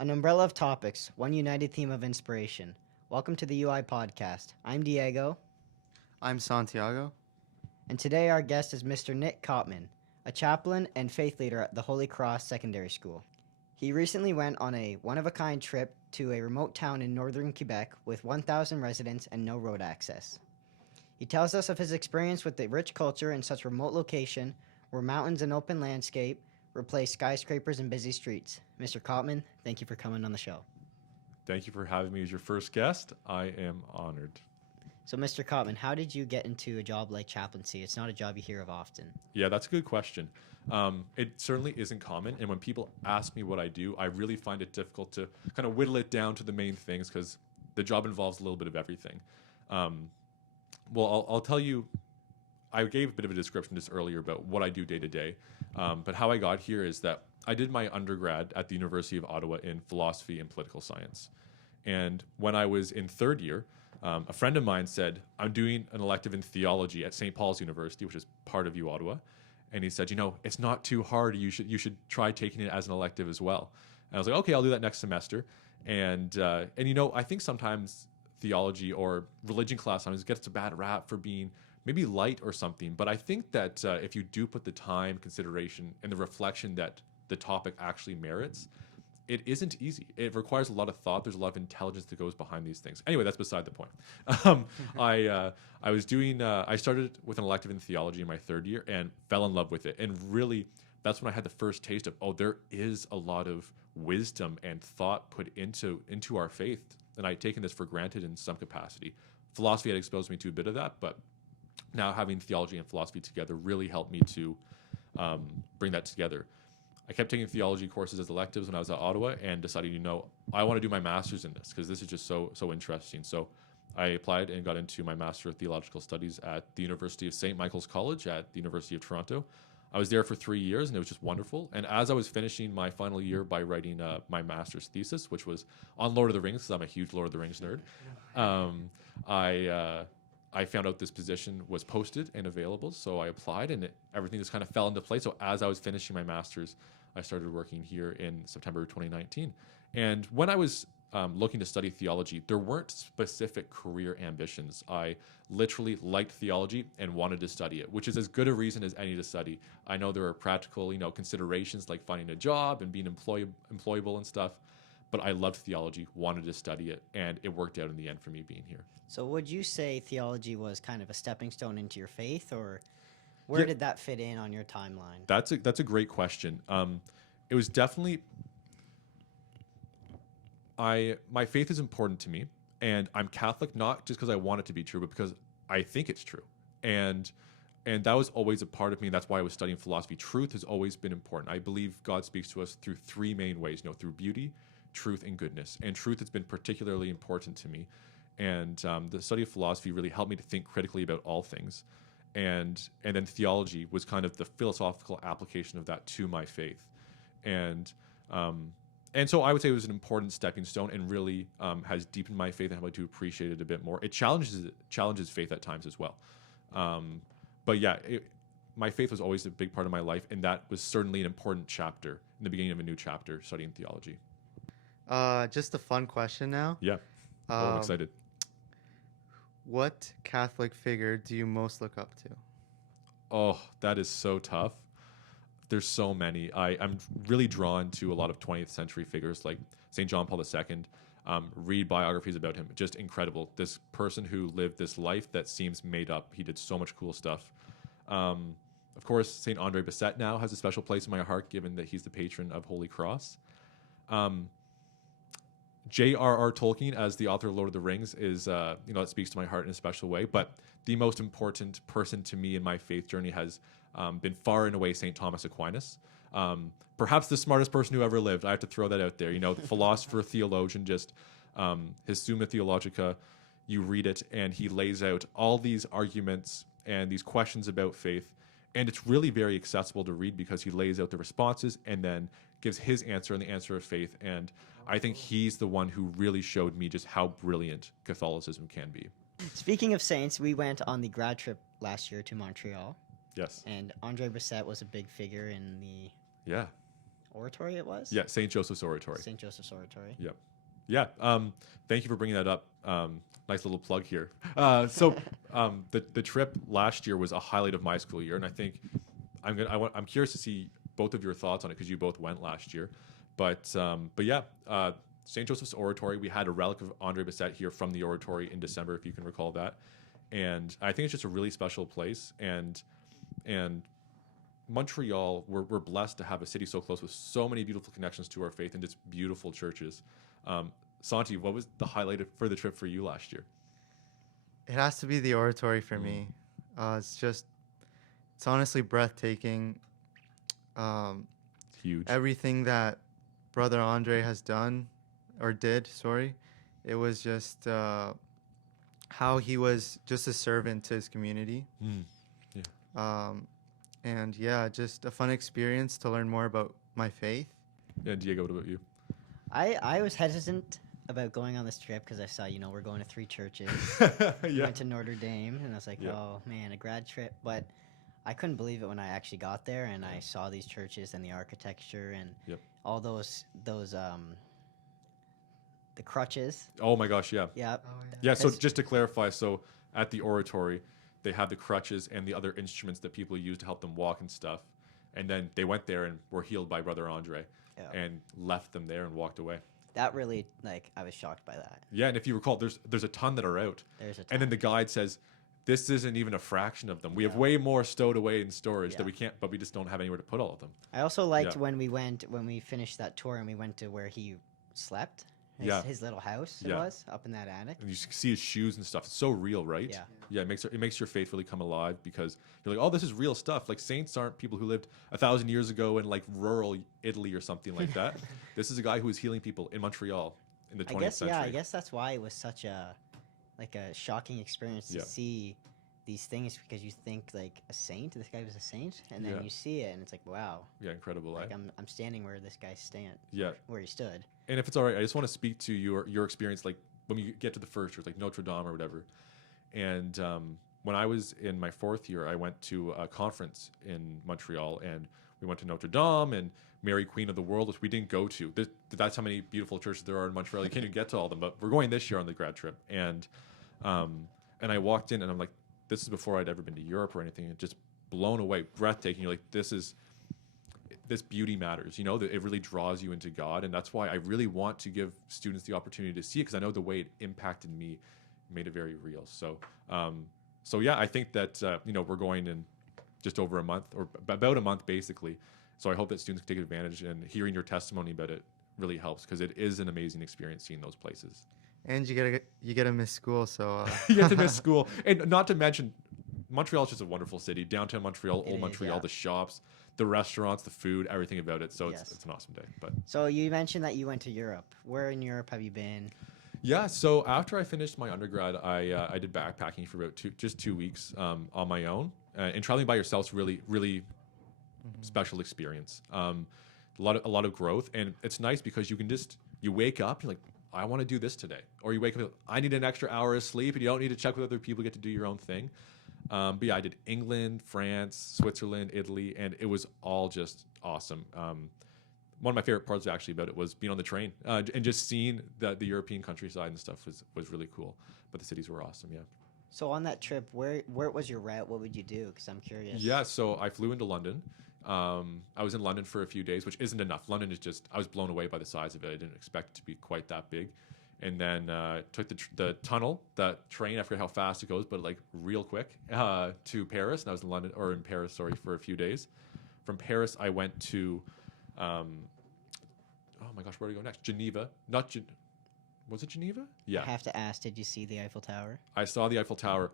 An umbrella of topics, one united theme of inspiration. Welcome to the UI podcast. I'm Diego, I'm Santiago. and today our guest is Mr. Nick Cotman, a chaplain and faith leader at the Holy Cross Secondary School. He recently went on a one-of-a-kind trip to a remote town in northern Quebec with 1,000 residents and no road access. He tells us of his experience with the rich culture in such remote location where mountains and open landscape replace skyscrapers and busy streets. Mr. Cotman, thank you for coming on the show. Thank you for having me as your first guest. I am honored. So, Mr. Cotman, how did you get into a job like chaplaincy? It's not a job you hear of often. Yeah, that's a good question. It certainly isn't common. And when people ask me what I do, I really find it difficult to kind of whittle it down to the main things because the job involves a little bit of everything. I'll tell you, I gave a bit of a description just earlier about what I do day to day. But how I got here is that I did my undergrad at the University of Ottawa in philosophy and political science. And when I was in third year, a friend of mine said, I'm doing an elective in theology at St. Paul's University, which is part of U Ottawa. And he said, it's not too hard. You should try taking it as an elective as well. And I was like, okay, I'll do that next semester. And I think sometimes theology or religion class sometimes gets a bad rap for being maybe light or something. But I think that if you do put the time, consideration, and the reflection that the topic actually merits, it isn't easy. It requires a lot of thought. There's a lot of intelligence that goes behind these things. Anyway, that's beside the point. I started with an elective in theology in my third year and fell in love with it. And really, that's when I had the first taste of, there is a lot of wisdom and thought put into our faith. And I'd taken this for granted in some capacity. Philosophy had exposed me to a bit of that, but now having theology and philosophy together really helped me to bring that together. I kept taking theology courses as electives when I was at Ottawa and decided, I want to do my master's in this because this is just so interesting. So I applied and got into my Master of Theological Studies at the University of St. Michael's College at the University of Toronto. I was there for 3 years and it was just wonderful. And as I was finishing my final year by writing my master's thesis, which was on Lord of the Rings, because I'm a huge Lord of the Rings nerd, I found out this position was posted and available. So I applied and everything just kind of fell into place. So as I was finishing my master's, I started working here in September 2019. And when I was looking to study theology, there weren't specific career ambitions. I literally liked theology and wanted to study it, which is as good a reason as any to study. I know there are practical, considerations like finding a job and being employable and stuff, but I loved theology, wanted to study it, and it worked out in the end for me being here. So, would you say theology was kind of a stepping stone into your faith, or where did that fit in on your timeline? That's a great question. It was definitely my faith is important to me, and I'm Catholic not just because I want it to be true, but because I think it's true. And that was always a part of me. That's why I was studying philosophy. Truth has always been important. I believe God speaks to us through three main ways, through beauty, truth, and goodness. And truth has been particularly important to me. And the study of philosophy really helped me to think critically about all things. And then theology was kind of the philosophical application of that to my faith. And so I would say it was an important stepping stone and really has deepened my faith and helped me to appreciate it a bit more. It challenges faith at times as well. But yeah, my faith was always a big part of my life, and that was certainly an important chapter in the beginning of a new chapter studying theology. Just a fun question now. Yeah, I'm excited. What Catholic figure do you most look up to? Oh, that is so tough. There's so many. I'm really drawn to a lot of 20th century figures like St. John Paul II. Read biographies about him. Just incredible. This person who lived this life that seems made up. He did so much cool stuff. Of course, St. Andre Bessette now has a special place in my heart, given that he's the patron of Holy Cross. J.R.R. Tolkien, as the author of Lord of the Rings, is that speaks to my heart in a special way. But the most important person to me in my faith journey has been far and away St. Thomas Aquinas. Perhaps the smartest person who ever lived. I have to throw that out there. Philosopher, theologian, just his Summa Theologica. You read it, and he lays out all these arguments and these questions about faith. And it's really very accessible to read because he lays out the responses and then gives his answer and the answer of faith. And I think he's the one who really showed me just how brilliant Catholicism can be. Speaking of saints, we went on the grad trip last year to Montreal. Yes. And Andre Bessette was a big figure in the Yeah. Oratory it was? Yeah, St. Joseph's Oratory. St. Joseph's Oratory. Yeah. Yeah. Thank you for bringing that up. Nice little plug here. The trip last year was a highlight of my school year, and I think I'm curious to see both of your thoughts on it because you both went last year. But yeah, St. Joseph's Oratory. We had a relic of Andre Bessette here from the Oratory in December, if you can recall that. And I think it's just a really special place. And Montreal, we're blessed to have a city so close with so many beautiful connections to our faith and just beautiful churches. Santi, what was the highlight for the trip for you last year? It has to be the Oratory for me. It's honestly breathtaking. Huge. Everything that Brother Andre has done, or did, sorry, it was just how he was just a servant to his community. Yeah. And yeah, just a fun experience to learn more about my faith. Yeah, Diego, what about you? I was hesitant about going on this trip because I saw, we're going to 3 churches. We Yeah. went to Notre Dame, and I was like, Yeah. oh, man, a grad trip. But I couldn't believe it when I actually got there, and I saw these churches and the architecture and Yep. all those the crutches. Oh my gosh, yeah. Yep. Yeah, so Because- just to clarify, so at the Oratory, they have the crutches and the other instruments that people use to help them walk and stuff. And then they went there and were healed by Brother Andre Yeah. and left them there and walked away. That really, I was shocked by that. Yeah, and if you recall, there's a ton that are out. There's a And then ton. the guide says, this isn't even a fraction of them. We have Yeah. way more stowed away in storage that Yeah. we can't, but we just don't have anywhere to put all of them. I also liked Yeah. when we finished that tour and we went to where he slept. Yeah. His little house Yeah. it was up in that attic. And you see his shoes and stuff. It's so real, right? Yeah. Yeah, it makes your faith really come alive because you're like, oh, this is real stuff. Like saints aren't people who lived 1,000 years ago in like rural Italy or something like that. This is a guy who is healing people in Montreal in the 20th century. I guess that's why it was such a shocking experience to Yeah. see these things because you think like a saint, this guy was a saint, and then Yeah. you see it and it's like, wow, Yeah, incredible. like I'm standing where this guy Yeah. where he stood. And if it's all right, I just want to speak to your experience, like when you get to the first church, like Notre Dame or whatever. And when I was in my 4th year, I went to a conference in Montreal, and we went to Notre Dame and Mary Queen of the World, which we didn't go to. That's how many beautiful churches there are in Montreal. You can't even get to all of them, but we're going this year on the grad trip. And I walked in, and I'm like, this is before I'd ever been to Europe or anything. And just blown away, breathtaking. You're like, this beauty matters, that it really draws you into God. And that's why I really want to give students the opportunity to see it because I know the way it impacted me made it very real. So yeah, I think that, we're going in just over a month or about a month basically. So I hope that students can take advantage, and hearing your testimony about it really helps because it is an amazing experience seeing those places. And you get to miss school, so You get to miss school. And not to mention, Montreal is just a wonderful city. Downtown Montreal, It old is, Montreal, yeah. the shops, the restaurants, the food, everything about it. So Yes. it's an awesome day. But So you mentioned that you went to Europe. Where in Europe have you been? yeah, so after I finished my undergrad, I did backpacking for about 2 weeks on my own. And traveling by yourself is really, really special experience. A lot of growth, and it's nice because you wake up, you're like, I want to do this today, or you wake up, I need an extra hour of sleep, and you don't need to check with other people, you get to do your own thing. But yeah, I did England, France, Switzerland, Italy, and it was all just awesome. One of my favorite parts actually about it was being on the train and just seeing the European countryside and stuff was really cool. But the cities were awesome, yeah. So on that trip, where was your route? What would you do? Because I'm curious. Yeah, so I flew into London. I was in London for a few days, which isn't enough. London is I was blown away by the size of it. I didn't expect it to be quite that big. And then took the tunnel, that train, I forget how fast it goes, but like real quick, to Paris. And I was in Paris, for a few days. From Paris, I went to, oh my gosh, where do I go next? Geneva. Was it Geneva? Yeah. I have to ask, did you see the Eiffel Tower? I saw the Eiffel Tower.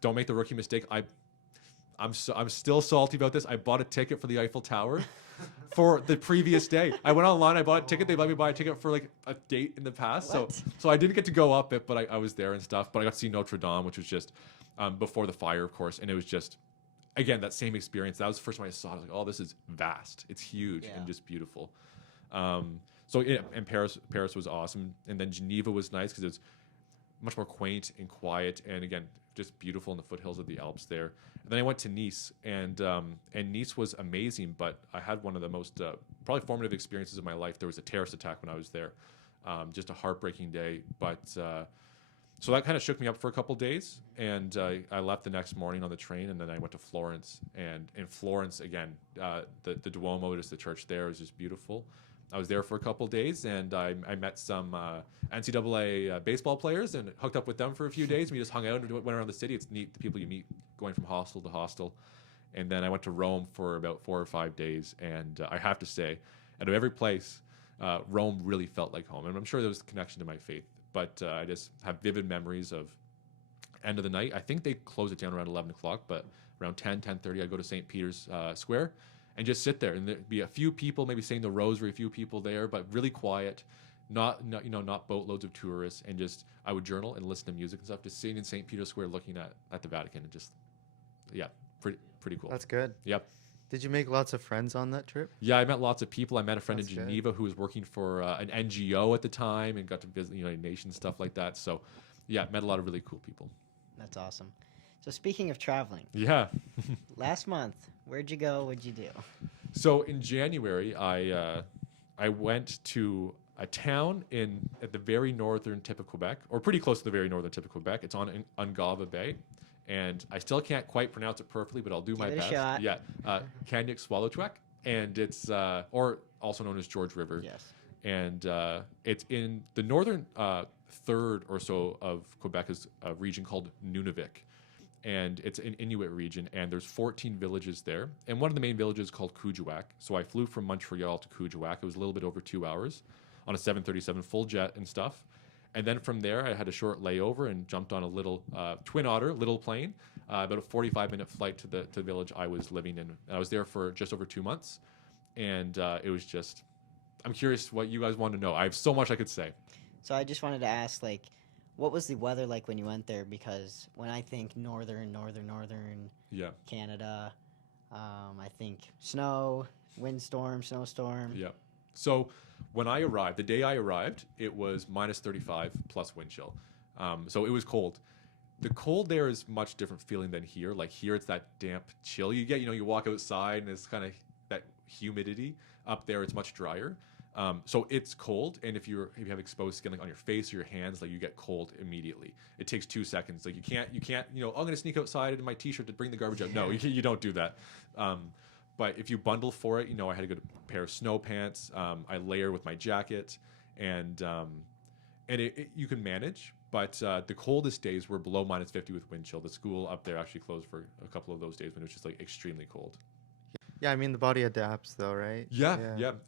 Don't make the rookie mistake. I'm still salty about this. I bought a ticket for the Eiffel Tower for the previous day. I went online. I bought a ticket. They let me buy a ticket for like a date in the past. What? So I didn't get to go up it, but I was there and stuff. But I got to see Notre Dame, which was just before the fire, of course, and it was just again that same experience. That was the first time I saw it. I was like, oh, this is vast. It's huge Yeah. and just beautiful. So yeah, and Paris was awesome, and then Geneva was nice because much more quaint and quiet, and again, just beautiful in the foothills of the Alps there. And then I went to Nice, and Nice was amazing, but I had one of the most probably formative experiences of my life. There was a terrorist attack when I was there, just a heartbreaking day. But so that kind of shook me up for a couple days, and I left the next morning on the train, and then I went to Florence. And in Florence, again, the Duomo, just the church there, is just beautiful. I was there for a couple days, and I met some NCAA baseball players and hooked up with them for a few days. We just hung out and went around the city. It's neat, the people you meet going from hostel to hostel. And then I went to Rome for about 4 or 5 days, and I have to say, out of every place, Rome really felt like home. And I'm sure there was a connection to my faith, but I just have vivid memories of end of the night. I think they close it down around 11 o'clock, but around 10:30, I go to St. Peter's Square and just sit there, and there'd be a few people maybe saying the rosary, a few people there, but really quiet, not boatloads of tourists, and just I would journal and listen to music and stuff, just sitting in St. Peter's Square looking at the Vatican, and just pretty cool. That's good. Yep. Did you make lots of friends on that trip? Yeah, I met lots of people. I met a friend That's in good. Geneva who was working for an NGO at the time and got to visit the United Nations, stuff like that. So yeah, met a lot of really cool people. That's awesome. So speaking of traveling, Yeah. last month, where'd you go? What'd you do? So in January, I went to a town at the very northern tip of Quebec, or pretty close to the very northern tip of Quebec. It's on Ungava Bay, and I still can't quite pronounce it perfectly, but I'll do my Give it a best. shot. Yeah, Kanyak and it's or also known as George River. Yes. And it's in the northern third or so of Quebec is a region called Nunavik. And it's an Inuit region, and there's 14 villages there. And one of the main villages is called Kuujjuaq. So I flew from Montreal to Kuujjuaq. It was a little bit over 2 hours on a 737 full jet and stuff. And then from there, I had a short layover and jumped on a little Twin Otter, little plane, about a 45-minute flight to the village I was living in. And I was there for just over 2 months. And it was just, I'm curious what you guys want to know. I have so much I could say. So I just wanted to ask, like, what was the weather like when you went there? Because when I think northern Yeah. Canada, I think snow, windstorm, snowstorm. Yeah. So when I arrived, the day I arrived, it was minus 35 plus wind chill. So it was cold. The cold there is much different feeling than here. Like here, it's that damp chill you get. You walk outside and it's kind of that humidity. Up there, it's much drier. So it's cold, and if you have exposed skin like on your face or your hands, like you get cold immediately. It takes 2 seconds. Like you can't. I'm gonna sneak outside in my t-shirt to bring the garbage out. No, you don't do that. But if you bundle for it, I had a good pair of snow pants. I layer with my jacket, and you can manage. But the coldest days were below minus 50 with wind chill. The school up there actually closed for a couple of those days when it was just like extremely cold. Yeah, I mean the body adapts though, right? Yeah.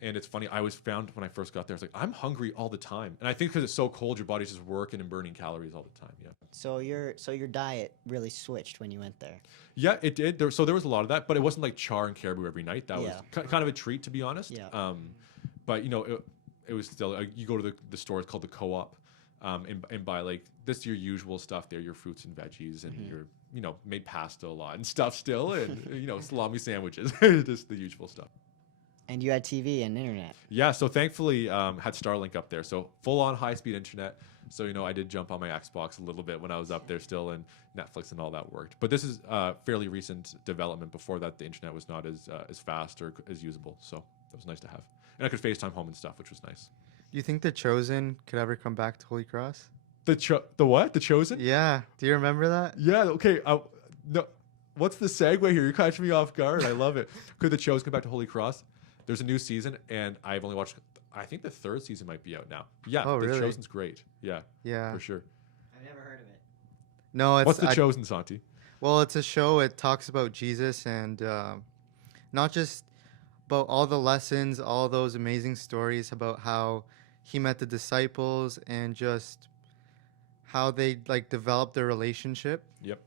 And it's funny. I was found when I first got there. I was like, I'm hungry all the time, and I think because it's so cold, your body's just working and burning calories all the time. Yeah. So your diet really switched when you went there. Yeah, it did. There was a lot of that, but it wasn't like char and caribou every night. That was Yeah. kind of a treat, to be honest. Yeah. But it was still you go to the store. It's called the Co-op, and buy like this your usual stuff there, your fruits and veggies, and your made pasta a lot and stuff still, and salami sandwiches, just the usual stuff. And you had TV and internet. Yeah, so thankfully had Starlink up there, so full on high speed internet. So I did jump on my Xbox a little bit when I was up there still, and Netflix and all that worked. But this is fairly recent development. Before that, the internet was not as fast or as usable, so that was nice to have. And I could FaceTime home and stuff, which was nice. Do you think The Chosen could ever come back to Holy Cross? The what? The Chosen? Yeah. Do you remember that? Yeah. Okay. No. What's the segue here? You're catching me off guard. I love it. Could The Chosen come back to Holy Cross? There's a new season, and I've only watched. I think the 3rd season might be out now. Yeah. Oh, really? The Chosen's great. Yeah. Yeah. For sure. I've never heard of it. No, it's What's The Chosen, Santi? Well, it's a show. It talks about Jesus and not just about all the lessons, all those amazing stories about how he met the disciples and just how they like developed their relationship. Yep.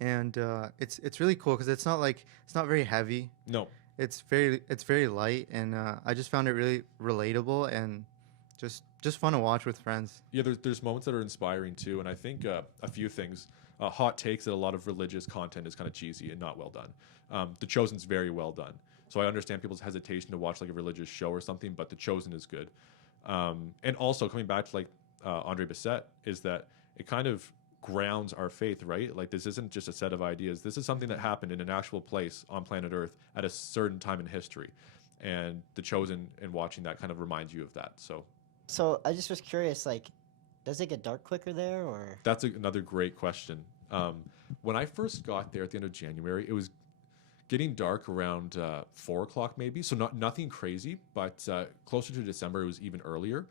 And it's really cool because it's not very heavy. No. It's very light, and I just found it really relatable and just fun to watch with friends. Yeah. There's moments that are inspiring too, and I think a few things. Hot takes that a lot of religious content is kind of cheesy and not well done. The Chosen's very well done. So I understand people's hesitation to watch like a religious show or something, but The Chosen is good. And also coming back to like Andre Bissett, is that it kind of grounds our faith, right? Like this isn't just a set of ideas. This is something that happened in an actual place on planet Earth at a certain time in history. And The Chosen and watching that kind of reminds you of that. So I just was curious, like, does it get dark quicker there, or? That's another great question. When I first got there at the end of January, it was getting dark around 4 o'clock maybe. So nothing crazy, but closer to December, it was even earlier.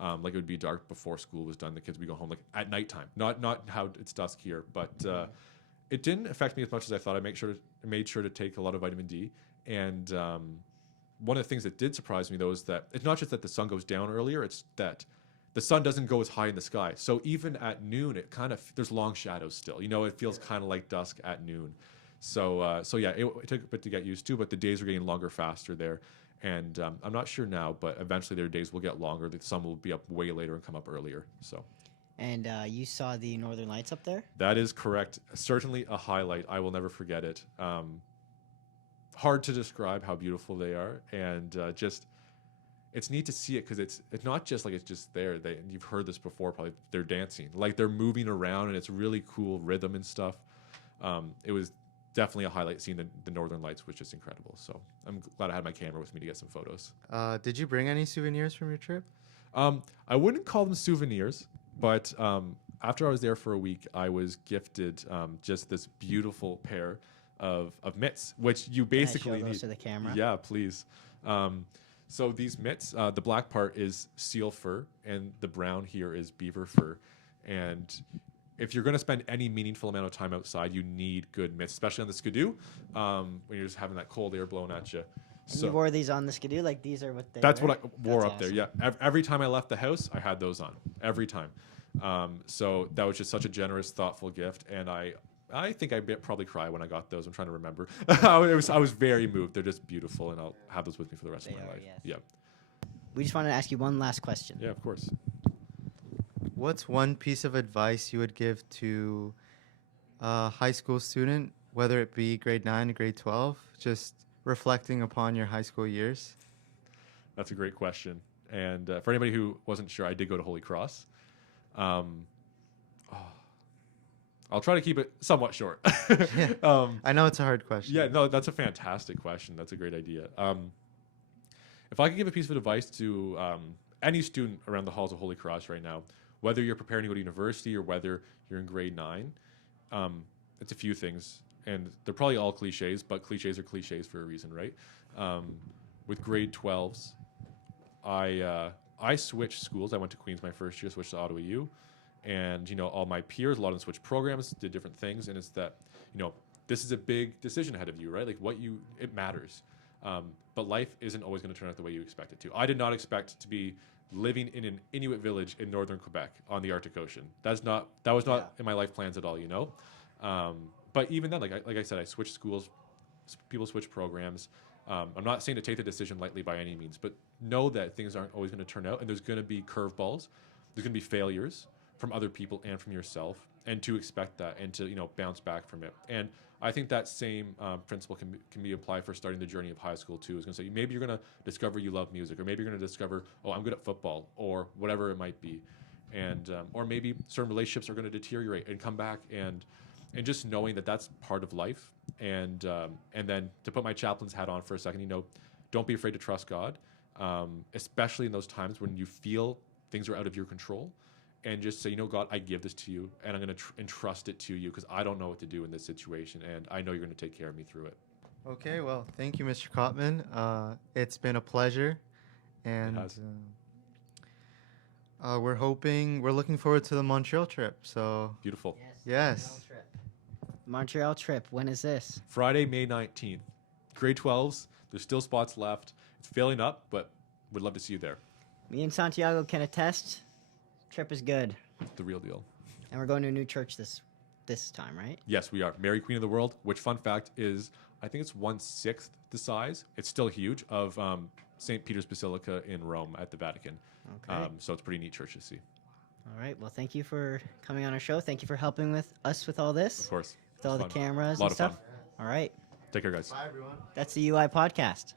Like it would be dark before school was done. The kids would go home like at nighttime. Not how it's dusk here, but it didn't affect me as much as I thought. I made sure to take a lot of vitamin D. And one of the things that did surprise me though is that it's not just that the sun goes down earlier, it's that the sun doesn't go as high in the sky. So even at noon, it kind of, there's long shadows still. You know, it feels kind of like dusk at noon. So yeah, it took a bit to get used to, but the days are getting longer faster there. And I'm not sure now, but eventually their days will get longer. The sun will be up way later and come up earlier. So. And you saw the Northern Lights up there? That is correct. Certainly a highlight. I will never forget it. Hard to describe how beautiful they are, and just it's neat to see it because it's not just like it's just there. You've heard this before, probably. They're dancing, like they're moving around, and it's really cool rhythm and stuff. It was definitely a highlight. Seeing the Northern Lights was just incredible. So I'm glad I had my camera with me to get some photos. Did you bring any souvenirs from your trip? I wouldn't call them souvenirs, but after I was there for a week, I was gifted just this beautiful pair of mitts, which you basically Can I show those need. to the camera? Yeah, please. So these mitts, the black part is seal fur, and the brown here is beaver fur. And if you're going to spend any meaningful amount of time outside, you need good mitts, especially on the skidoo when you're just having that cold air blowing at you. And you wore these on the skidoo? Like these are what they That's wear? what I wore That's up there. Yeah, every time I left the house, I had those on every time. So that was just such a generous, thoughtful gift, and I think I probably cry when I got those. I'm trying to remember. I was very moved. They're just beautiful, and I'll have those with me for the rest of my life. Yes. Yeah. We just wanted to ask you one last question. Yeah, of course. What's one piece of advice you would give to a high school student, whether it be grade 9 or grade 12, just reflecting upon your high school years? That's a great question. And for anybody who wasn't sure, I did go to Holy Cross. I'll try to keep it somewhat short. I know it's a hard question. Yeah, no, that's a fantastic question. That's a great idea. If I could give a piece of advice to any student around the halls of Holy Cross right now, whether you're preparing to go to university or whether you're in grade 9, it's a few things. And they're probably all cliches, but cliches are cliches for a reason, right? With grade 12s, I switched schools. I went to Queens my first year, switched to Ottawa U. And, you know, all my peers, a lot of them switched programs, did different things. And it's that, you know, this is a big decision ahead of you, right? Like it matters. But life isn't always going to turn out the way you expect it to. I did not expect to be living in an Inuit village in northern Quebec on the Arctic Ocean. That was not in my life plans at all, you know? But even then, like I said, I switched schools, people switch programs. I'm not saying to take the decision lightly by any means, but know that things aren't always going to turn out, and there's going to be curveballs. There's going to be failures from other people and from yourself, and to expect that and to, you know, bounce back from it. And I think that same principle can be applied for starting the journey of high school too. Is going to say maybe you're going to discover you love music, or maybe you're going to discover, oh, I'm good at football, or whatever it might be, and or maybe certain relationships are going to deteriorate and come back, and just knowing that that's part of life, and then to put my chaplain's hat on for a second, you know, don't be afraid to trust God, especially in those times when you feel things are out of your control. And just say, you know, God, I give this to you, and I'm going to entrust it to you because I don't know what to do in this situation, and I know you're going to take care of me through it. Okay, well, thank you, Mr. Cotman. It's been a pleasure, and we're looking forward to the Montreal trip. So Beautiful. yes. Montreal trip. When is this? Friday, May 19th. Grade 12s, there's still spots left. It's filling up, but we'd love to see you there. Me and Santiago can attest. Trip is good. The real deal. And we're going to a new church this time, right? Yes, we are. Mary Queen of the World, which, fun fact, is I think it's 1/6 the size. It's still huge of St. Peter's Basilica in Rome at the Vatican. Okay. So it's a pretty neat church to see. All right. Well, thank you for coming on our show. Thank you for helping us with all this. Of course. With all the Fun. cameras A lot and of stuff. fun. All right. Take care, guys. Bye, everyone. That's the UI podcast.